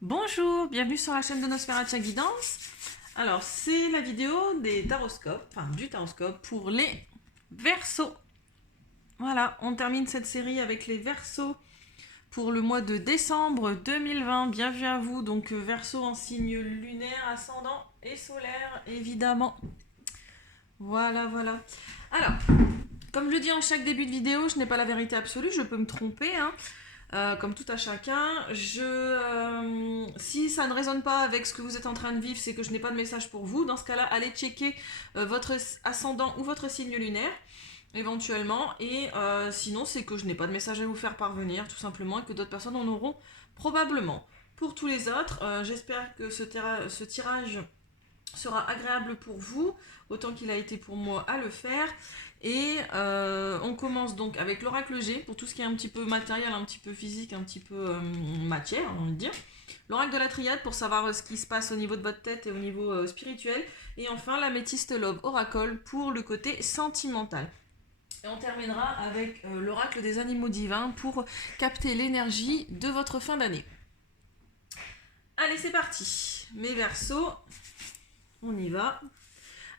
Bonjour, bienvenue sur la chaîne de Nosferatu Guidance. Alors, c'est la vidéo des taroscopes, enfin du taroscope pour les Verseaux. Voilà, on termine cette série avec les Verseaux pour le mois de décembre 2020. Bienvenue à vous, donc Verseau en signe lunaire, ascendant et solaire, évidemment. Voilà. Alors, comme je dis en chaque début de vidéo, je n'ai pas la vérité absolue, je peux me tromper, hein. Comme tout à chacun, si ça ne résonne pas avec ce que vous êtes en train de vivre, c'est que je n'ai pas de message pour vous. Dans ce cas-là, allez checker votre ascendant ou votre signe lunaire, éventuellement. Et sinon, c'est que je n'ai pas de message à vous faire parvenir, tout simplement, et que d'autres personnes en auront probablement. Pour tous les autres, j'espère que ce tirage sera agréable pour vous, autant qu'il a été pour moi à le faire. Et on commence donc avec l'oracle G, pour tout ce qui est un petit peu matériel, un petit peu physique, un petit peu matière, on va dire. L'oracle de la triade, pour savoir ce qui se passe au niveau de votre tête et au niveau spirituel. Et enfin, l'améthyste Love Oracle, pour le côté sentimental. Et on terminera avec l'oracle des animaux divins, pour capter l'énergie de votre fin d'année. Allez, c'est parti. Mes Verseaux, on y va.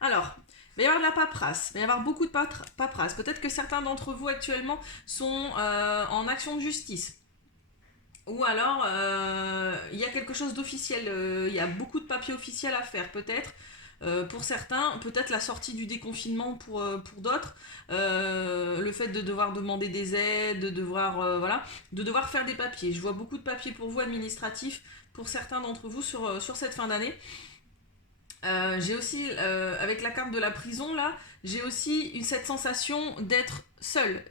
Alors, il va y avoir de la paperasse, il va y avoir beaucoup de paperasse. Peut-être que certains d'entre vous actuellement sont en action de justice. Ou alors, il y a quelque chose d'officiel, il y a beaucoup de papiers officiels à faire, peut-être. Pour certains, peut-être la sortie du déconfinement pour d'autres, le fait de devoir demander des aides, de devoir faire des papiers. Je vois beaucoup de papiers pour vous administratifs, pour certains d'entre vous sur cette fin d'année. J'ai aussi, avec la carte de la prison, là, j'ai aussi cette sensation d'être seule.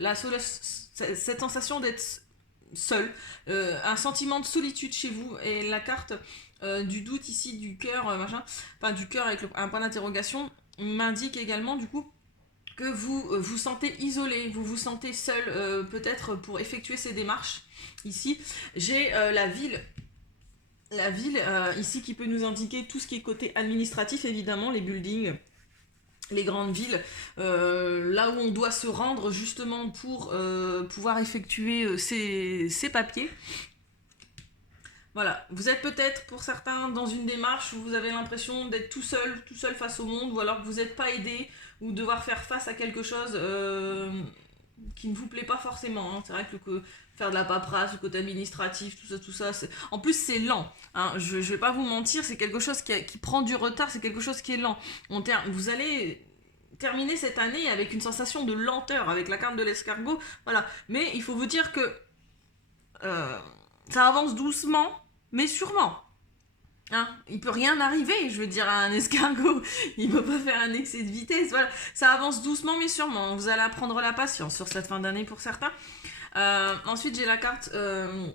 Cette sensation d'être seule. Un sentiment de solitude chez vous. Et la carte du doute ici, du cœur, enfin du cœur avec un point d'interrogation, m'indique également, du coup, que vous vous sentez isolé, vous vous sentez seul, peut-être pour effectuer ces démarches. Ici, j'ai la ville ici qui peut nous indiquer tout ce qui est côté administratif, évidemment, les buildings, les grandes villes, là où on doit se rendre justement pour pouvoir effectuer ces papiers. Voilà, vous êtes peut-être pour certains dans une démarche où vous avez l'impression d'être tout seul face au monde, ou alors que vous n'êtes pas aidé, ou devoir faire face à quelque chose qui ne vous plaît pas forcément, hein. C'est vrai que faire de la paperasse, le côté administratif, tout ça, en plus c'est lent, hein. Je vais pas vous mentir, c'est quelque chose qui prend du retard, c'est quelque chose qui est lent. Vous allez terminer cette année avec une sensation de lenteur, avec la carte de l'escargot, voilà. Mais il faut vous dire que ça avance doucement, mais sûrement. Hein, il peut rien arriver, je veux dire, à un escargot, il peut pas faire un excès de vitesse, voilà, ça avance doucement mais sûrement, vous allez apprendre la patience sur cette fin d'année pour certains. Ensuite j'ai la carte de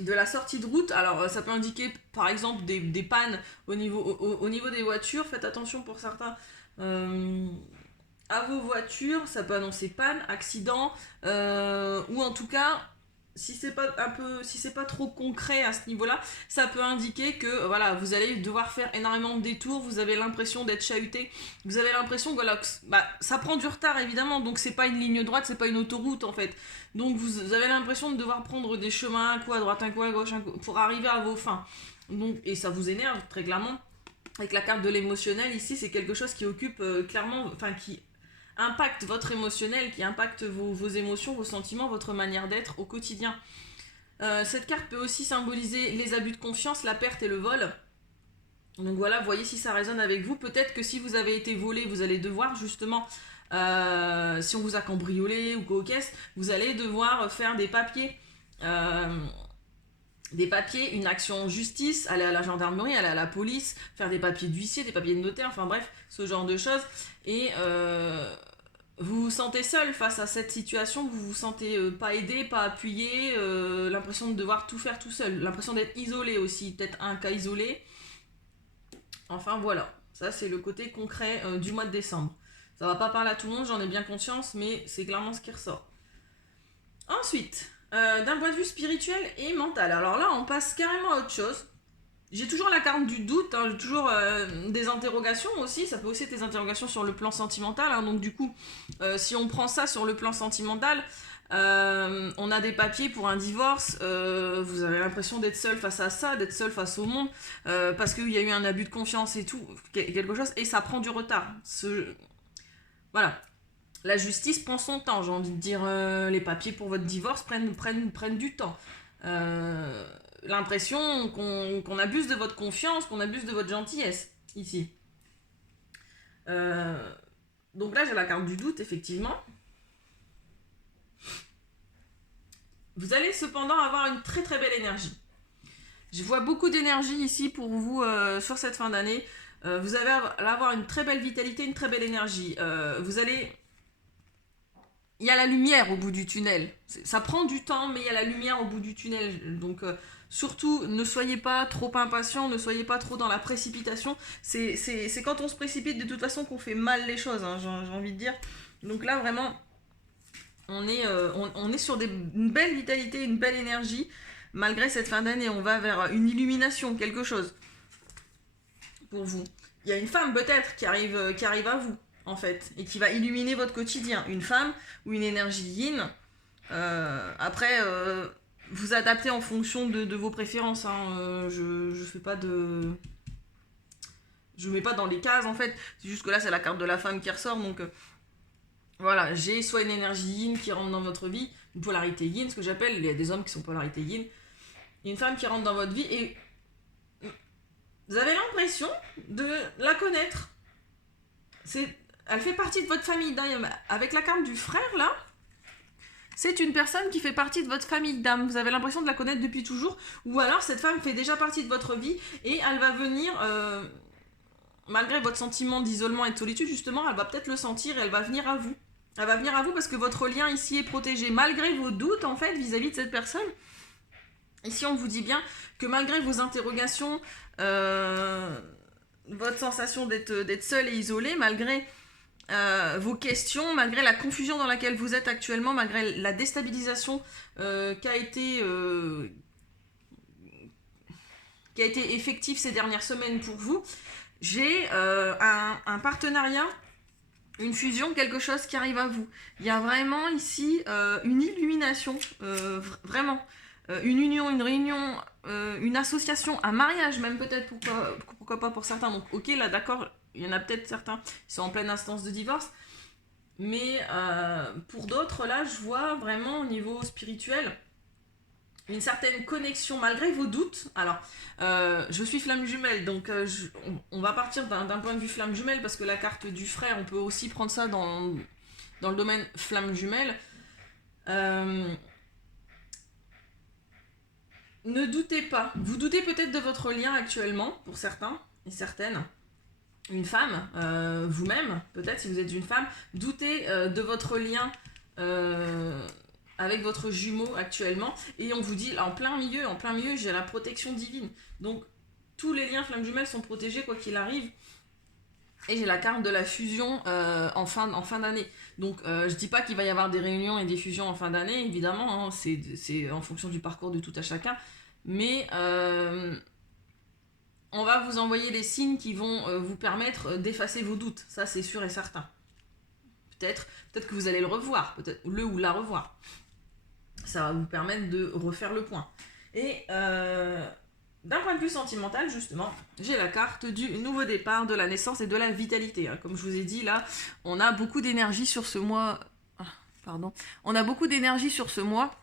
la sortie de route, alors ça peut indiquer par exemple des pannes au niveau des voitures, faites attention pour certains à vos voitures, ça peut annoncer panne, accident, ou en tout cas si c'est pas trop concret à ce niveau-là, ça peut indiquer que voilà, vous allez devoir faire énormément de détours, vous avez l'impression d'être chahuté, vous avez l'impression que voilà, ça prend du retard évidemment, donc c'est pas une ligne droite, c'est pas une autoroute en fait. Donc vous avez l'impression de devoir prendre des chemins un coup à droite, un coup à gauche, pour arriver à vos fins. Donc, et ça vous énerve très clairement. Avec la carte de l'émotionnel ici, c'est quelque chose qui occupe clairement, enfin qui impacte votre émotionnel, qui impacte vos émotions, vos sentiments, votre manière d'être au quotidien. Cette carte peut aussi symboliser les abus de confiance, la perte et le vol. Donc voilà, voyez si ça résonne avec vous. Peut-être que si vous avez été volé, vous allez devoir justement, si on vous a cambriolé ou quoi aux caisses, vous allez devoir faire des papiers. Une action en justice, aller à la gendarmerie, aller à la police, faire des papiers d'huissier, des papiers de notaire, enfin bref, ce genre de choses. Et vous vous sentez seul face à cette situation, vous vous sentez pas aidé, pas appuyé, l'impression de devoir tout faire tout seul, l'impression d'être isolé aussi, peut-être un cas isolé. Enfin voilà, ça c'est le côté concret du mois de décembre. Ça va pas parler à tout le monde, j'en ai bien conscience, mais c'est clairement ce qui ressort. Ensuite, d'un point de vue spirituel et mental, alors là on passe carrément à autre chose. J'ai toujours la carte du doute, hein, j'ai toujours des interrogations aussi, ça peut aussi être des interrogations sur le plan sentimental, hein, donc du coup, si on prend ça sur le plan sentimental, On a des papiers pour un divorce, vous avez l'impression d'être seul face à ça, d'être seul face au monde, parce qu'il y a eu un abus de confiance et tout, quelque chose, et ça prend du retard. Voilà. La justice prend son temps, j'ai envie de dire, les papiers pour votre divorce prennent du temps. L'impression qu'on abuse de votre confiance, qu'on abuse de votre gentillesse, ici. Donc là, j'ai la carte du doute, effectivement. Vous allez cependant avoir une très très belle énergie. Je vois beaucoup d'énergie ici pour vous sur cette fin d'année. Vous allez avoir une très belle vitalité, une très belle énergie. Il y a la lumière au bout du tunnel. Ça prend du temps, mais il y a la lumière au bout du tunnel. Donc surtout, ne soyez pas trop impatient, ne soyez pas trop dans la précipitation. C'est quand on se précipite de toute façon qu'on fait mal les choses, hein, j'ai envie de dire. Donc là, vraiment, on est sur une belle vitalité, une belle énergie. Malgré cette fin d'année, on va vers une illumination, quelque chose pour vous. Il y a une femme peut-être qui arrive à vous, en fait, et qui va illuminer votre quotidien. Une femme ou une énergie yin. Après, vous adaptez en fonction de vos préférences. Hein. Je fais pas de... Je mets pas dans les cases, en fait. C'est juste que là, c'est la carte de la femme qui ressort, donc... Voilà, j'ai soit une énergie yin qui rentre dans votre vie, une polarité yin, ce que j'appelle, il y a des hommes qui sont polarité yin, et une femme qui rentre dans votre vie, et vous avez l'impression de la connaître. Elle fait partie de votre famille d'âme. Avec la carte du frère, là, c'est une personne qui fait partie de votre famille d'âme. Vous avez l'impression de la connaître depuis toujours, ou alors cette femme fait déjà partie de votre vie, et elle va venir... malgré votre sentiment d'isolement et de solitude, justement, elle va peut-être le sentir et elle va venir à vous. Elle va venir à vous parce que votre lien ici est protégé. Malgré vos doutes, en fait, vis-à-vis de cette personne, ici, on vous dit bien que malgré vos interrogations, votre sensation d'être seul et isolé, malgré vos questions, malgré la confusion dans laquelle vous êtes actuellement, malgré la déstabilisation qui a été effective ces dernières semaines pour vous, j'ai un partenariat, une fusion, quelque chose qui arrive à vous. Il y a vraiment ici une illumination, vraiment. Une union, une réunion, une association, un mariage même peut-être, pourquoi pas pour certains. Donc ok, là d'accord, il y en a peut-être certains qui sont en pleine instance de divorce. Mais pour d'autres, là, je vois vraiment au niveau spirituel une certaine connexion malgré vos doutes. Alors, je suis flamme jumelle, donc on va partir d'un point de vue flamme jumelle, parce que la carte du frère, on peut aussi prendre ça dans le domaine flamme jumelle. Ne doutez pas. Vous doutez peut-être de votre lien actuellement, pour certains et certaines. Une femme, vous-même, peut-être si vous êtes une femme, doutez de votre lien avec votre jumeau actuellement, et on vous dit en plein milieu, j'ai la protection divine. Donc tous les liens flammes jumelles sont protégés quoi qu'il arrive. Et j'ai la carte de la fusion en fin d'année. Donc je dis pas qu'il va y avoir des réunions et des fusions en fin d'année, évidemment, hein, c'est en fonction du parcours de tout à chacun. Mais on va vous envoyer des signes qui vont vous permettre d'effacer vos doutes. Ça, c'est sûr et certain. Peut-être que vous allez le revoir, peut-être le ou la revoir. Ça va vous permettre de refaire le point. Et d'un point de vue sentimental, justement, j'ai la carte du nouveau départ, de la naissance et de la vitalité. Comme je vous ai dit, là, on a beaucoup d'énergie sur ce mois. On a beaucoup d'énergie sur ce mois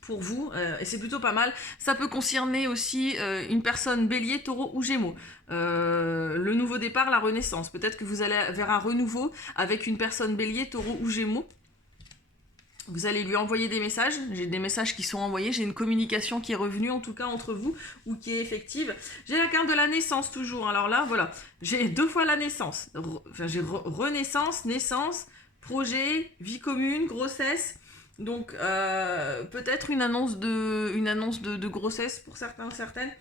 pour vous, et c'est plutôt pas mal. Ça peut concerner aussi une personne bélier, taureau ou gémeaux. Le nouveau départ, la renaissance. Peut-être que vous allez vers un renouveau avec une personne bélier, taureau ou gémeaux. Vous allez lui envoyer des messages. J'ai des messages qui sont envoyés. J'ai une communication qui est revenue, en tout cas entre vous, ou qui est effective. J'ai la carte de la naissance toujours. Alors là, voilà. J'ai 2 fois la naissance. J'ai renaissance, naissance, projet, vie commune, grossesse. Donc peut-être une annonce de grossesse pour certains, certaines.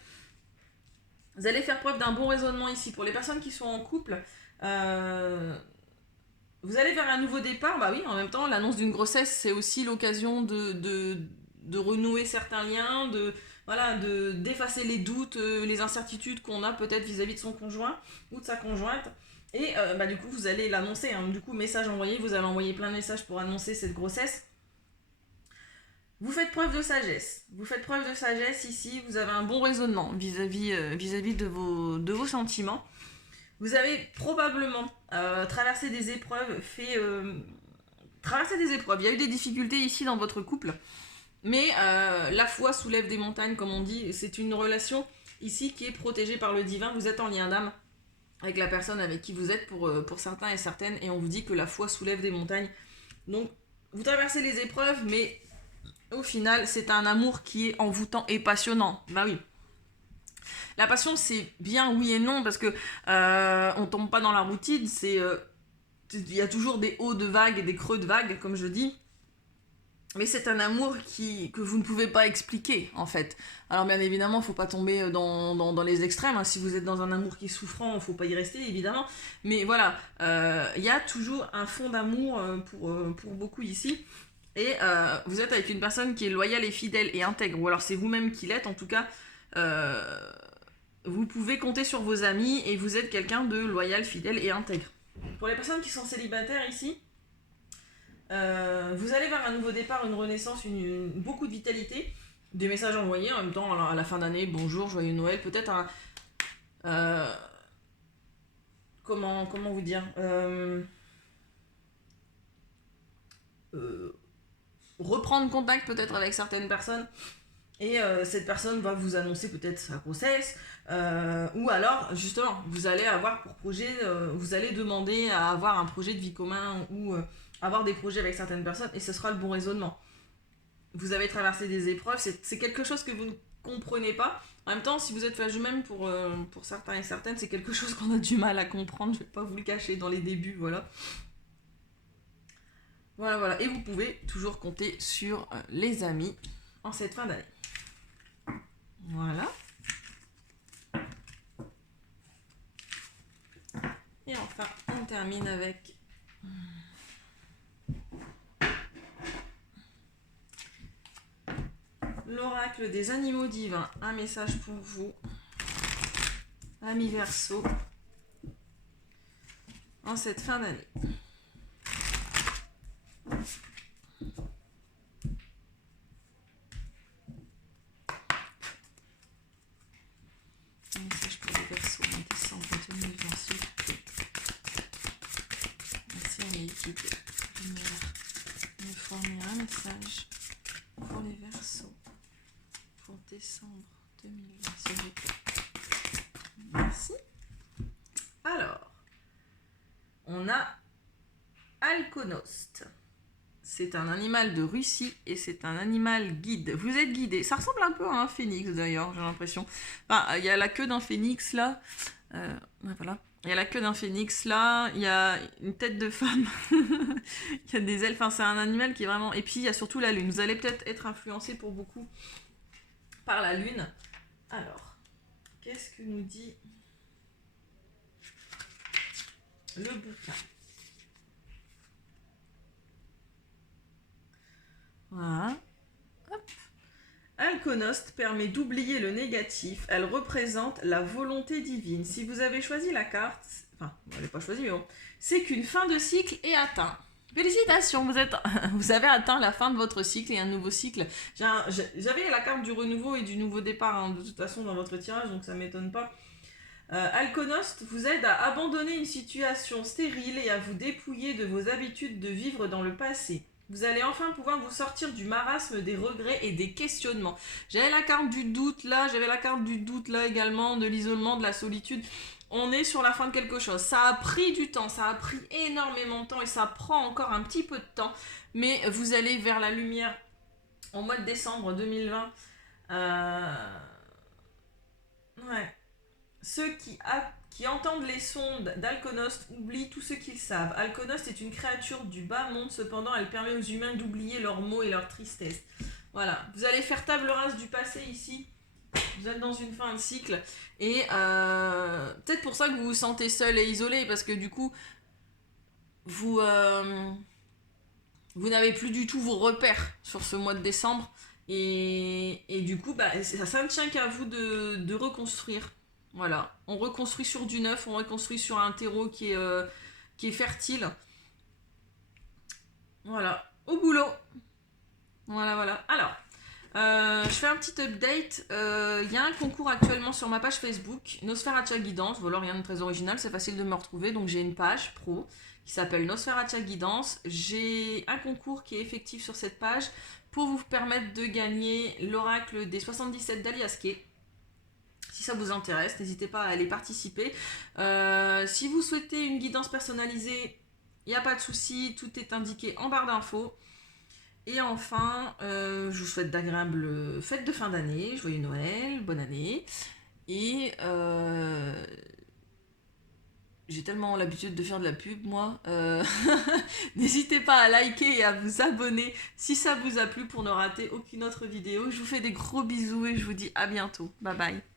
Vous allez faire preuve d'un bon raisonnement ici. Pour les personnes qui sont en couple, vous allez vers un nouveau départ. Bah oui, en même temps, l'annonce d'une grossesse, c'est aussi l'occasion de renouer certains liens, d'effacer les doutes, les incertitudes qu'on a peut-être vis-à-vis de son conjoint ou de sa conjointe. Et du coup, vous allez l'annoncer. Hein. Du coup, message envoyé, vous allez envoyer plein de messages pour annoncer cette grossesse. Vous faites preuve de sagesse. Vous faites preuve de sagesse ici. Vous avez un bon raisonnement vis-à-vis de vos sentiments. Vous avez probablement traversé des épreuves, traversé des épreuves. Il y a eu des difficultés ici dans votre couple. Mais la foi soulève des montagnes, comme on dit. C'est une relation ici qui est protégée par le divin. Vous êtes en lien d'âme avec la personne avec qui vous êtes pour certains et certaines. Et on vous dit que la foi soulève des montagnes. Donc, vous traversez les épreuves, mais au final, c'est un amour qui est envoûtant et passionnant. Bah oui. La passion, c'est bien oui et non, parce que on tombe pas dans la routine. Il y a toujours des hauts de vagues et des creux de vagues, comme je dis. Mais c'est un amour que vous ne pouvez pas expliquer, en fait. Alors bien évidemment, il ne faut pas tomber dans les extrêmes. Hein. Si vous êtes dans un amour qui est souffrant, il ne faut pas y rester, évidemment. Mais voilà, y a toujours un fond d'amour pour beaucoup ici. Et vous êtes avec une personne qui est loyale et fidèle et intègre. Ou alors c'est vous-même qui l'êtes, en tout cas. Vous pouvez compter sur vos amis et vous êtes quelqu'un de loyal, fidèle et intègre. Pour les personnes qui sont célibataires ici, vous allez vers un nouveau départ, une renaissance, beaucoup de vitalité, des messages envoyés en même temps à la fin d'année, bonjour, joyeux Noël, peut-être comment vous dire, reprendre contact peut-être avec certaines personnes, et cette personne va vous annoncer peut-être sa grossesse, ou alors justement vous allez avoir pour projet, vous allez demander à avoir un projet de vie commun ou avoir des projets avec certaines personnes, et ce sera le bon raisonnement. Vous avez traversé des épreuves, c'est quelque chose que vous ne comprenez pas. En même temps, si vous êtes fâcheux même pour certains et certaines, c'est quelque chose qu'on a du mal à comprendre, je ne vais pas vous le cacher dans les débuts, voilà. Voilà. Et vous pouvez toujours compter sur les amis en cette fin d'année. Voilà. Et enfin, on termine avec l'oracle des animaux divins. Un message pour vous, amis Verseau, en cette fin d'année. Un message pour les Verseaux en décembre 2026. Merci à mes guides de me fournir un message pour les Verseaux pour décembre 2026. Merci. Alors, on a Alkonost. C'est un animal de Russie et c'est un animal guide. Vous êtes guidé. Ça ressemble un peu à un phénix d'ailleurs, j'ai l'impression. Enfin, il y a la queue d'un phénix là. Voilà. Il y a la queue d'un phénix là. Il y a une tête de femme. Il y a des ailes. Enfin, c'est un animal qui est vraiment. Et puis il y a surtout la lune. Vous allez peut-être être influencé pour beaucoup par la lune. Alors, qu'est-ce que nous dit le bouquin? Voilà. Hop. Alkonost permet d'oublier le négatif. Elle représente la volonté divine. Si vous avez choisi la carte, enfin, vous n'avez pas choisi, mais bon, c'est qu'une fin de cycle est atteinte. Félicitations, vous avez atteint la fin de votre cycle et un nouveau cycle. J'avais la carte du renouveau et du nouveau départ, hein, de toute façon, dans votre tirage, donc ça ne m'étonne pas. Alkonost vous aide à abandonner une situation stérile et à vous dépouiller de vos habitudes de vivre dans le passé. Vous allez enfin pouvoir vous sortir du marasme des regrets et des questionnements. J'avais la carte du doute là, également, de l'isolement, de la solitude. On est sur la fin de quelque chose. Ça a pris du temps, ça a pris énormément de temps et ça prend encore un petit peu de temps. Mais vous allez vers la lumière en mois de décembre 2020. Ouais. Ceux qui entendent les sondes d'Alkonost oublient tout ce qu'ils savent. Alkonost est une créature du bas monde, cependant elle permet aux humains d'oublier leurs maux et leurs tristesses. Voilà, vous allez faire table rase du passé ici. Vous êtes dans une fin de cycle. Et peut-être pour ça que vous vous sentez seul et isolé, parce que du coup, vous n'avez plus du tout vos repères sur ce mois de décembre. Et du coup, ça ne tient qu'à vous de reconstruire. Voilà, on reconstruit sur du neuf, on reconstruit sur un terreau qui est fertile. Voilà, au boulot. Voilà, voilà. Alors, je fais un petit update. Il y a un concours actuellement sur ma page Facebook, Nosferatu Guidance. Voilà, rien de très original, c'est facile de me retrouver. Donc, j'ai une page pro qui s'appelle Nosferatu Guidance. J'ai un concours qui est effectif sur cette page pour vous permettre de gagner l'oracle des 77 d'Aliaské. Si ça vous intéresse, n'hésitez pas à aller participer. Si vous souhaitez une guidance personnalisée, il n'y a pas de souci, tout est indiqué en barre d'infos. Et enfin, je vous souhaite d'agréables fêtes de fin d'année, joyeux Noël, bonne année. Et j'ai tellement l'habitude de faire de la pub, moi. N'hésitez pas à liker et à vous abonner si ça vous a plu pour ne rater aucune autre vidéo. Je vous fais des gros bisous et je vous dis à bientôt. Bye bye.